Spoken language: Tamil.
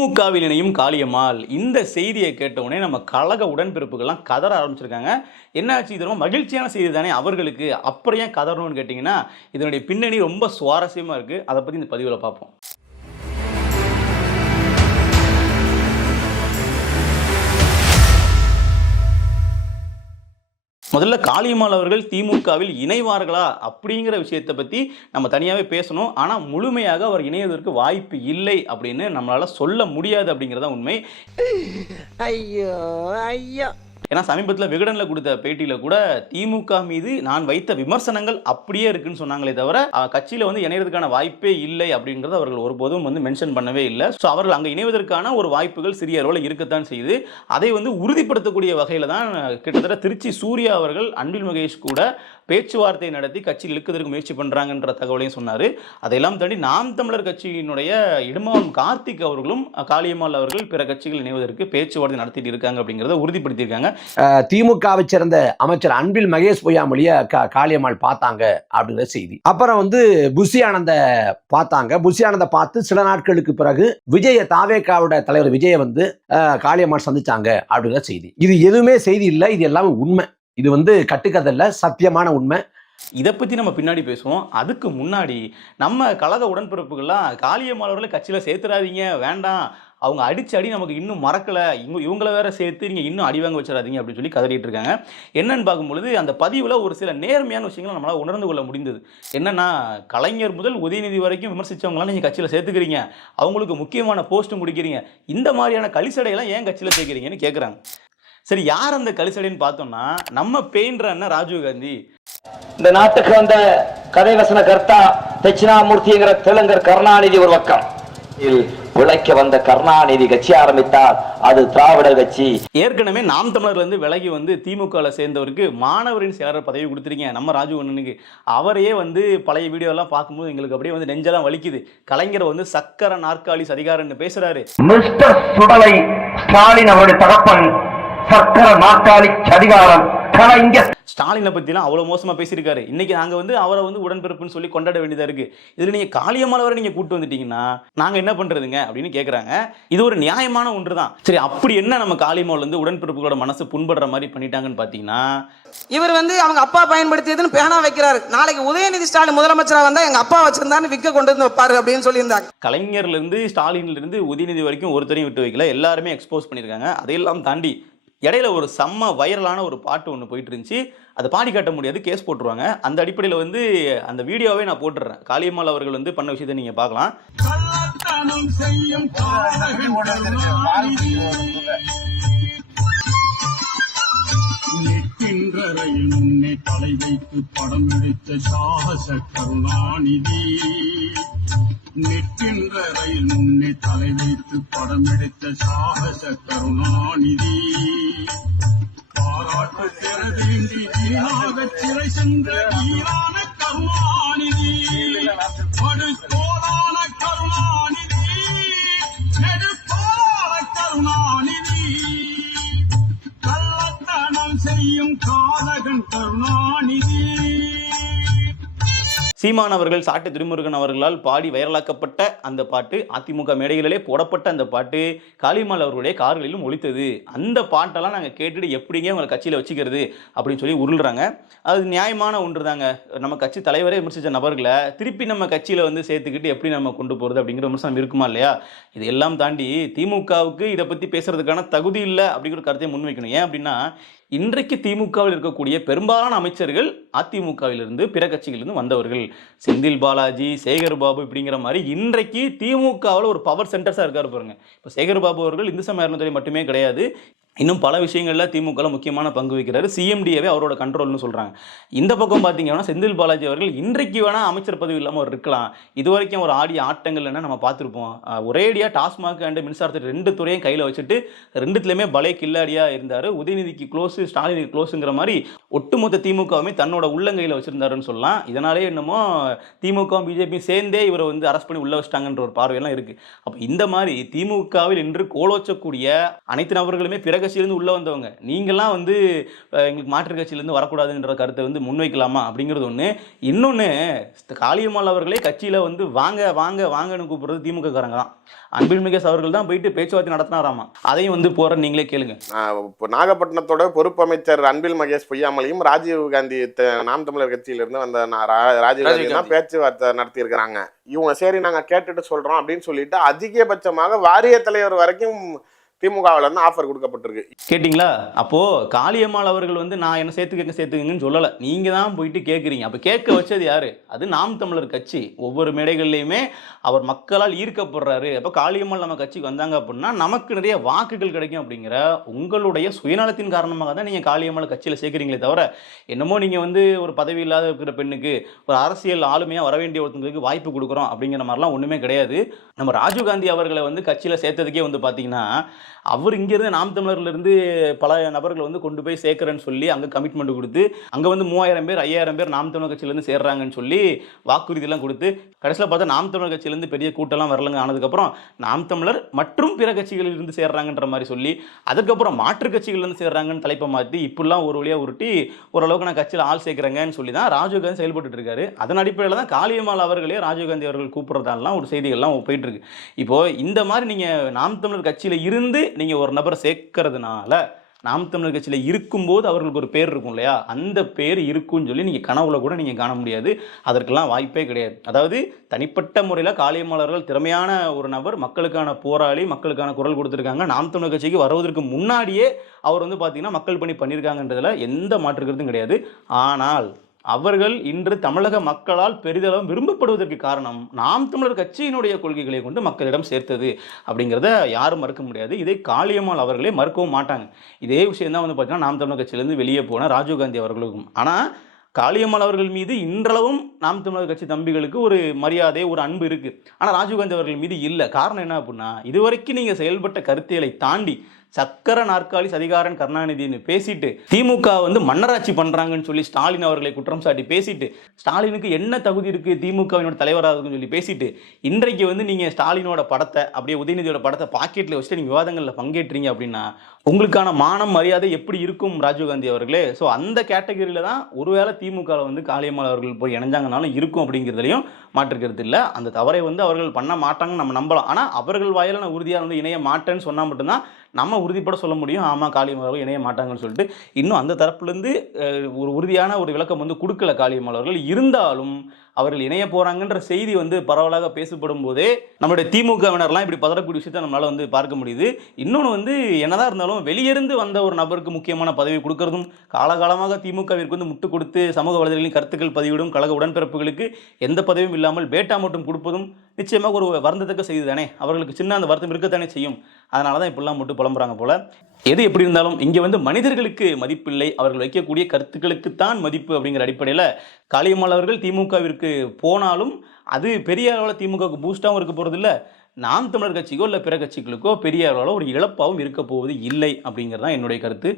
திமுகவில் இணையும் காளியம்மாள். இந்த செய்தியை கேட்டவுடனே நம்ம கழக உடன்பிறப்புகள்லாம் கதற ஆரம்பிச்சிருக்காங்க. என்னாச்சு? இது ரொம்ப மகிழ்ச்சியான செய்தி தானே அவர்களுக்கு. அப்புறம் ஏன் கதறணும்னு கேட்டிங்கன்னா இதனுடைய பின்னணி ரொம்ப சுவாரஸ்யமாக இருக்குது அதை பற்றி இந்த பதிவில் பார்ப்போம். முதல்ல காளியம்மாள் அவர்கள் திமுகவில் இணைவார்களா அப்படிங்கிற விஷயத்தை பற்றி நம்ம தனியாகவே பேசணும். ஆனால் முழுமையாக அவர் இணையதற்கு வாய்ப்பு இல்லை அப்படின்னு நம்மளால் சொல்ல முடியாது அப்படிங்கிறதா உண்மை. ஐயோ ஐயோ. ஏன்னா சமீபத்தில் விகடனில் கொடுத்த பேட்டியில் கூட திமுக மீது நான் வைத்த விமர்சனங்கள் அப்படியே இருக்குன்னு சொன்னாங்களே தவிர கட்சியில் வந்து இணையதுக்கான வாய்ப்பே இல்லை அப்படிங்கிறத அவர்கள் ஒருபோதும் வந்து மென்ஷன் பண்ணவே இல்லை. ஸோ அவர்கள் அங்கே இணைவதற்கான ஒரு வாய்ப்புகள் சிறிய அளவில் இருக்கத்தான் செய்யுது. அதை வந்து உறுதிப்படுத்தக்கூடிய வகையில் தான் கிட்டத்தட்ட திருச்சி சூர்யா அவர்கள் அன்பில் மகேஷ் கூட பேச்சுவார்த்தை நடத்தி கட்சி இழுக்கிறதுக்கு முயற்சி பண்ணுறாங்கன்ற தகவலையும் சொன்னார். அதையெல்லாம் தாண்டி நாம் தமிழர் கட்சியினுடைய இடுமாவன் கார்த்திக் அவர்களும் காளியம்மாள் அவர்கள் பிற கட்சிகள் இணைவதற்கு பேச்சுவார்த்தை நடத்திட்டு இருக்காங்க அப்படிங்கிறத உறுதிப்படுத்தியிருக்காங்க. திமுகவை சேர்ந்த அமைச்சர் அன்பில் மகேஷ் பொய்யாமொழிய காளியம்மாள் பார்த்தாங்க அப்படிங்கிற செய்தி. அப்புறம் வந்து புஷி ஆனந்த பார்த்தாங்க. புஷி ஆனந்த பார்த்து சில நாட்களுக்கு பிறகு விஜய தாவேக்காவோட தலைவர் விஜய வந்து காளியம்மாள் சந்திச்சாங்க அப்படிங்கிற செய்தி. இது எதுவுமே செய்தி இல்லை இது எல்லாமே உண்மை. இது வந்து கட்டுக்கதல்ல சத்தியமான உண்மை. இதை பற்றி நம்ம பின்னாடி பேசுவோம். அதுக்கு முன்னாடி நம்ம கழக உடன்பிறப்புகள்லாம் காளியம்மாளவர்களை கட்சியில் சேர்த்துறாதீங்க வேண்டாம். அவங்க அடிச்சு அடி நமக்கு இன்னும் மறக்கலை. இவங்க இவங்கள வேற சேர்த்து நீங்கள் இன்னும் அடி வாங்க வச்சிடாதீங்க அப்படின்னு சொல்லி கதறிட்டு இருக்காங்க. என்னன்னு பார்க்கும்பொழுது அந்த பதிவில் ஒரு சில நேர்மையான விஷயங்களை நம்மளால் உணர்ந்து கொள்ள முடிந்தது. என்னன்னா கலைஞர் முதல் உதயநிதி வரைக்கும் விமர்சித்தவங்களாம் நீங்கள் கட்சியில் சேர்த்துக்கிறீங்க. அவங்களுக்கு முக்கியமான போஸ்ட்டும் கொடுக்கிறீங்க. இந்த மாதிரியான கலிசடையெல்லாம் ஏன் கட்சியில் சேர்க்குறீங்கன்னு கேட்குறாங்க சரி யார் அந்த கலிசடைன்னு பார்த்தோம்னா நம்ம பெயின்ற அண்ணன் ராஜீவ் காந்தி. இந்த நாட்டுக்கு வந்த கதை வசன கர்த்தா தட்சிணாமூர்த்திங்கிற தெலுங்கர் கருணாநிதி ஒரு பக்கம். உழைக்க வந்த கருணாநிதி கட்சி ஆரம்பித்தால் அது திராவிடர் கட்சி. ஏற்கனவே நாம் தமிழர்ல இருந்து விலகி வந்து திமுகவில் சேர்ந்தவருக்கு மாணவரின் செயலர் பதவி கொடுத்துருக்கீங்க நம்ம ராஜு அண்ணனுக்கு. அவரையே வந்து பழைய வீடியோலாம் பார்க்கும்போது எங்களுக்கு அப்படியே வந்து நெஞ்செல்லாம் வலிக்குது. கலைஞர் வந்து சக்கர நாற்காலி சதிகாரன்னு பேசுறாரு. மிஸ்டர் சுடலை ஸ்டாலின் அவருடைய தகப்பன் சக்கர நாற்காலி சதிகாரம். கலைஞர் ஸ்டாலினை பற்றிலாம் அவ்வளோ மோசமாக பேசியிருக்காரு. இன்னைக்கு நாங்கள் வந்து அவரை வந்து உடன்பிறப்புன்னு சொல்லி கொண்டாட வேண்டியதாக இருக்கு. இதில் நீங்கள் காளியம்மாள் வரை நீங்கள் கூட்டு வந்துட்டீங்கன்னா நாங்கள் என்ன பண்ணுறதுங்க அப்படின்னு கேட்குறாங்க இது ஒரு நியாயமான ஒன்று தான் சரி அப்படி என்ன நம்ம காளியம்மாள் வந்து உடன்பிறப்புகளோட மனசு புண்படுற மாதிரி பண்ணிட்டாங்கன்னு பார்த்தீங்கன்னா இவர் வந்து அவங்க அப்பா பயன்படுத்தியதுன்னு பேனா வைக்கிறாரு. நாளைக்கு உதயநிதி ஸ்டாலின் முதலமைச்சரா வந்தா எங்க அப்பா வச்சிருந்தான்னு விக்க கொண்டு வந்து வைப்பாரு அப்படின்னு சொல்லியிருந்தாங்க. கலைஞர்லேருந்து ஸ்டாலின்லேருந்து உதயநிதி வரைக்கும் ஒருத்தரையும் விட்டு வைக்கல. எல்லாருமே எக்ஸ்போஸ் பண்ணியிருக்காங்க. அதையெல்லாம் தாண்டி இடையில ஒரு செம்ம வைரலான ஒரு பாட்டு ஒன்று போயிட்டு இருந்துச்சு அதை பாடி காட்ட முடியாது கேஸ் போட்டுருவாங்க. அந்த அடிப்படையில் வந்து அந்த வீடியோவே நான் போட்டுடுறேன். காளியம்மாள் அவர்கள் வந்து பண்ண விஷயத்தை நீங்கள் பார்க்கலாம். நிற்கின்ற வைத்து படம் எடுத்த சாகச கருணாநிதி. நிற்கின்ற ரயில் முன்னே தலை வைத்து படம் எடுத்த சாகச கருணாநிதி. பாராட்டு பெற வீணாக சிறை சென்ற வீரான கருணாநிதி. படுகோலான கருணாநிதி நெடுக்கோலான கருணாநிதி. கள்ளத்தனம் செய்யும் காதகன் கருணா சீமான் அவர்கள் சாட்டு திருமுருகன் அவர்களால் பாடி வைரலாக்கப்பட்ட அந்த பாட்டு அதிமுக மேடைகளிலே போடப்பட்ட அந்த பாட்டு காளிமால் அவர்களுடைய கார்களிலும் ஒழித்தது அந்த பாட்டெல்லாம் நாங்கள் கேட்டுட்டு எப்படிங்க உங்களை கட்சியில் வச்சுக்கிறது அப்படின்னு சொல்லி உருள்றாங்க. அது நியாயமான ஒன்று தாங்க நம்ம கட்சி தலைவரே விமர்சித்த நபர்களை திருப்பி நம்ம கட்சியில் வந்து சேர்த்துக்கிட்டு எப்படி நம்ம கொண்டு போகிறது அப்படிங்கிற விமர்சனம் இருக்குமா இல்லையா? இது எல்லாம் தாண்டி திமுகவுக்கு இதை பற்றி பேசுறதுக்கான தகுதி இல்லை அப்படிங்கிற கருத்தை முன்வைக்கணும். ஏன் அப்படின்னா இன்றைக்கு திமுகவில் இருக்கக்கூடிய பெரும்பாலான அமைச்சர்கள் அதிமுகவிலிருந்து பிற கட்சிகளிலிருந்து வந்தவர்கள். செந்தில் பாலாஜி சேகர் பாபு இப்படிங்கிற மாதிரி இன்றைக்கு திமுகவில் ஒரு பவர் சென்டர்ஸாக இருக்காரு பாருங்க. இப்போ சேகர் பாபு அவர்கள் இந்து சமய அறநிலையத்துறை மட்டுமே கிடையாது. இன்னும் பல விஷயங்களில் திமுகவில் முக்கியமான பங்கு வகிக்கிறாரு. சிஎம்டிஏவே அவரோட கண்ட்ரோல்னு சொல்கிறாங்க இந்த பக்கம் பார்த்தீங்கன்னா செந்தில் பாலாஜி அவர்கள் இன்றைக்கு வேணால் அமைச்சர் பதவி இல்லாமல் அவர் இருக்கலாம். இது வரைக்கும் ஒரு ஆடிய ஆட்டங்கள் என்ன நம்ம பார்த்துருப்போம். ஒரேடியாக டாஸ்மாக் அண்ட் மின்சாரத்தை ரெண்டு துறையும் கையில் வச்சுட்டு ரெண்டுத்துலையுமே பலே கில்லாடியாக இருந்தார். உதயநிதிக்கு க்ளோஸ் ஸ்டாலினுக்கு க்ளோஸுங்கிற மாதிரி ஒட்டுமொத்த திமுகவுமே தன்னோட உள்ளங்கையில் வச்சுருந்தாருன்னு சொல்லலாம். இதனாலே என்னமோ திமுகவும் பிஜேபியும் சேர்ந்தே இவரை வந்து அரெஸ்ட் பண்ணி உள்ளே வச்சிட்டாங்கன்ற ஒரு பார்வையெல்லாம் இருக்குது அப்போ இந்த மாதிரி திமுகவில் இன்று கோலோச்சக்கூடிய அனைத்து நபர்களுமே பிறகு கட்சியிலேருந்து உள்ளே வந்தவங்க. நீங்களாம் வந்து எங்களுக்கு மாற்றுக் கட்சியிலேருந்து வரக்கூடாதுன்ற கருத்தை வந்து முன்வைக்கலாமா அப்படிங்கிறது ஒன்று இன்னொன்று காளியம்மாள் அவர்களே கட்சியில் வந்து வாங்க வாங்க வாங்கன்னு கூப்பிடுறது திமுக காரங்க தான் அன்பில் மிகேஷ் அவர்கள் தான் போயிட்டு பேச்சுவார்த்தை நடத்தினாராமா. அதையும் வந்து போகிற நீங்களே கேளுங்க. நாகப்பட்டினத்தோட பொறுப்பு அமைச்சர் அன்பில் மகேஷ் பொய்யாமலையும் ராஜீவ் காந்தி த- நாம் தமிழர் கட்சியிலிருந்து வந்த ராஜீவ் காந்தி தான். பேச்சுவார்த்தை நடத்தி இருக்கிறாங்க இவங்க சரி நாங்க கேட்டுட்டு சொல்றோம் அப்படின்னு சொல்லிட்டு அதிகபட்சமாக வாரிய தலைவர் வரைக்கும் திமுகவிலேருந்து ஆஃபர் கொடுக்கப்பட்டிருக்கு. கேட்டிங்களா? அப்போது காளியம்மாள் அவர்கள் வந்து நான் என்ன சேர்த்துக்கங்க சேர்த்துக்கங்கன்னு சொல்லலை. நீங்கள் தான் போயிட்டு கேட்குறீங்க அப்போ கேட்க வச்சது யார்? அது நாம் தமிழர் கட்சி. ஒவ்வொரு மேடைகள்லையுமே அவர் மக்களால் ஈர்க்கப்படுறாரு. அப்போ காளியம்மாள் நம்ம கட்சிக்கு வந்தாங்க அப்படின்னா நமக்கு நிறைய வாக்குகள் கிடைக்கும் அப்படிங்கிற உங்களுடைய சுயநலத்தின் காரணமாக தான் நீங்கள் காளியம்மாள் கட்சியில் சேர்க்குறீங்களே தவிர என்னமோ நீங்கள் வந்து ஒரு பதவி இல்லாத இருக்கிற பெண்ணுக்கு ஒரு அரசியல் ஆளுமையாக வர வேண்டிய ஒருத்தங்களுக்கு வாய்ப்பு கொடுக்குறோம் அப்படிங்கிற மாதிரிலாம் ஒன்றுமே கிடையாது. நம்ம ராஜீவ்காந்தி அவர்களை வந்து கட்சியில் சேர்த்ததுக்கே வந்து பார்த்தீங்கன்னா அவர் இங்கேருந்து நாம் தமிழர்லேருந்து பல நபர்களை வந்து கொண்டு போய் சேர்க்குறேன்னு சொல்லி அங்கே கமிட்மெண்ட் கொடுத்து அங்கே வந்து மூவாயிரம் பேர் ஐயாயிரம் பேர் நாம் தமிழர் கட்சியிலேருந்து சேர்றாங்கன்னு சொல்லி வாக்குறுதியெல்லாம் கொடுத்து கடைசியில் பார்த்தா நாம் தமிழர் கட்சியிலேருந்து பெரிய கூட்டம்லாம் வரலங்க. ஆனதுக்கப்புறம் நாம் தமிழர் மற்றும் பிற கட்சிகளில் இருந்து சேர்றாங்கன்ற மாதிரி சொல்லி அதுக்கப்புறம் மாற்று கட்சிகள்லேருந்து சேர்றாங்கன்னு தலைப்பை மாற்றி இப்படிலாம் ஒரு வழியாக உருட்டி ஓரளவுக்கு நான் கட்சியில் ஆள் சேர்க்குறேங்கன்னு சொல்லி தான் ராஜீவ்காந்தி செயல்பட்டு இருக்காரு. அதன் அடிப்படையில் தான் காளியம்மாள் அவர்களே ராஜீவ்காந்தி அவர்கள் கூப்பிட்றதாலாம் ஒரு செய்திகள்லாம் போயிட்டுருக்கு இப்போது இந்த மாதிரி நீங்கள் நாம் தமிழர் கட்சியில் இருந்து நீங்கள் ஒரு நபரை சேர்க்கறதுனால நாம் தமிழர் கட்சியில் இருக்கும்போது அவர்களுக்கு ஒரு பேர் இருக்கும் இல்லையா? அந்த பேர் இருக்குன்னு சொல்லி நீங்கள் கனவுல கூட நீங்கள் காண முடியாது. அதற்கெல்லாம் வாய்ப்பே கிடையாது. அதாவது தனிப்பட்ட முறையில் காளியம்மாளர்கள் திறமையான ஒரு நபர் மக்களுக்கான போராளி மக்களுக்கான குரல் கொடுத்துருக்காங்க. நாம் தமிழர் கட்சிக்கு வருவதற்கு முன்னாடியே அவர் வந்து பார்த்திங்கன்னா மக்கள் பணி பண்ணியிருக்காங்கன்றதில் எந்த மாற்றுக்கிறதும் கிடையாது. ஆனால் அவர்கள் இன்று தமிழக மக்களால் பெரிதளவு விரும்பப்படுவதற்கு காரணம் நாம் தமிழர் கட்சியினுடைய கொள்கைகளை கொண்டு மக்களிடம் சேர்த்தது அப்படிங்கிறத யாரும் மறுக்க முடியாது. இதை காளியம்மாள் அவர்களே மறுக்கவும் மாட்டாங்க. இதே விஷயம் தான் வந்து பார்த்தீங்கன்னா நாம் தமிழர் கட்சியிலேருந்து வெளியே போன ராஜீவ்காந்தி அவர்களுக்கும். ஆனால் காளியம்மாள் அவர்கள் மீது இன்றளவும் நாம் தமிழர் கட்சி தம்பிகளுக்கு ஒரு மரியாதை ஒரு அன்பு இருக்குது ஆனால் ராஜீவ்காந்தி அவர்கள் மீது இல்லை. காரணம் என்ன அப்படின்னா இதுவரைக்கும் நீங்கள் செயல்பட்ட கருத்தியலை தாண்டி சக்கர நாற்காலி சதிகாரன் கருணாநிதினு பேசிட்டு திமுக வந்து மன்னராட்சி பண்ணுறாங்கன்னு சொல்லி ஸ்டாலின் அவர்களை குற்றம் சாட்டி பேசிட்டு ஸ்டாலினுக்கு என்ன தகுதி இருக்குது திமுகவினோட தலைவராக சொல்லி பேசிட்டு இன்றைக்கு வந்து நீங்கள் ஸ்டாலினோட படத்தை அப்படியே உதயநிதியோட படத்தை பாக்கெட்டில் வச்சுட்டு நீங்கள் விவாதங்களில் பங்கேற்றீங்க அப்படின்னா உங்களுக்கான மானம் மரியாதை எப்படி இருக்கும் ராஜீவ்காந்தி அவர்களே? ஸோ அந்த கேட்டகரியில தான் ஒருவேளை திமுகவில் வந்து காளியம்மாள் அவர்கள் போய் இணைஞ்சாங்கனாலும் இருக்கும் அப்படிங்கிறதுலையும் மாற்றுக்கிறது இல்லை. அந்த தவறை வந்து அவர்கள் பண்ண மாட்டாங்கன்னு நம்ம நம்பலாம். ஆனால் அவர்கள் வாயிலான நான் உறுதியாக வந்து இணைய மாட்டேன்னு சொன்னால் மட்டும்தான் நம்ம உறுதிப்பட சொல்ல முடியும். ஆமாம் காளியம்மாள் இணைய மாட்டாங்கன்னு சொல்லிட்டு இன்னும் அந்த தரப்புலேருந்து ஒரு உறுதியான ஒரு விளக்கம் வந்து கொடுக்கல காளியம்மாள் இருந்தாலும் அவர்கள் இணைய போகிறாங்கன்ற செய்தி வந்து பரவலாக பேசப்படும் போதே நம்மளுடைய திமுகவினர்லாம் இப்படி பதறக்கூடிய விஷயத்தை நம்மளால் வந்து பார்க்க முடியுது. இன்னொன்று வந்து என்னதான் இருந்தாலும் வெளியிருந்து வந்த ஒரு நபருக்கு முக்கியமான பதவி கொடுக்கறதும் காலகாலமாக திமுகவிற்கு வந்து முட்டு கொடுத்து சமூக வலைதளங்களின் கருத்துக்கள் பதிவிடும் கழக உடன்பிறப்புகளுக்கு எந்த பதவியும் இல்லாமல் பேட்டா மட்டும் கொடுப்பதும் நிச்சயமாக ஒரு வருந்தத்தக்க செய்தி தானே அவர்களுக்கு சின்ன அந்த வருத்தம் இருக்கத்தானே செய்யும். அதனால தான் இப்படிலாம் மட்டும் புலம்புறாங்க போல. எது எப்படி இருந்தாலும் இங்கே வந்து மனிதர்களுக்கு மதிப்பில்லை. அவர்கள் வைக்கக்கூடிய கருத்துக்களுக்கு தான் மதிப்பு அப்படிங்கிற அடிப்படையில் காளியம்மாள் அவர்கள் திமுகவிற்கு போனாலும் அது பெரிய அளவில் திமுகவுக்கு பூஸ்ட்டாகவும் இருக்க போகிறதில்ல நாம் தமிழர் கட்சிக்கோ இல்லை பிற கட்சிகளுக்கோ பெரிய அளவில் ஒரு இழப்பாகவும் இருக்க போவது இல்லை அப்படிங்கிறது தான் என்னுடைய கருத்து.